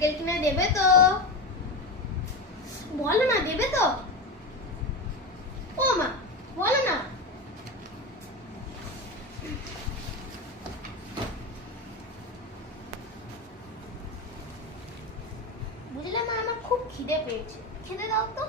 Cycle কিনে দেবে তো? বলো না, দেবে তো? ও মা, বলো না। বুঝলে মা, আমার খুব খিদে পেয়েছে, খেতে দাও তো।